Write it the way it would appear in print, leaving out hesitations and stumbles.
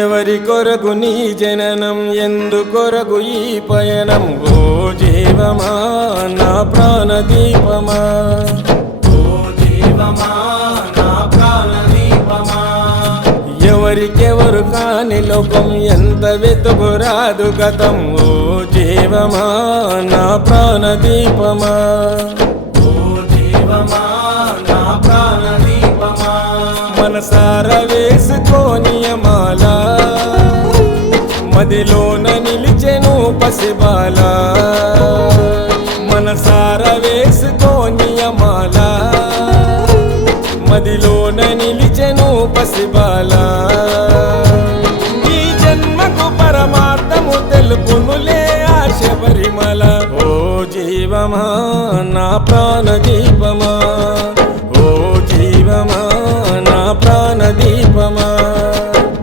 ఎవరి కొరకు నీ జననం ఎందు కొరకు ఈ పయనం ఓ జీవమా నా ప్రాణదీపమా ఓ జీవమా నా ప్రాణదీపమా ఎవరికెవరు కాని లోకం ఎంత వెతుకురాదు గతం ఓ జీవమా నా ప్రాణదీపమా ఓ జీవమా నా ప్రాణదీపమా మనసార వేసుకోనియమాల మదిలోన నిలిచెను పసిబాల మనసార వేసుకోనియమాల మదిలోన నిలిచెను పసిబాల ఈ జన్మకు పరమార్థము తెలుపునులే ఆశ పరిమళ ఓ జీవమా నా ప్రాణదీపమా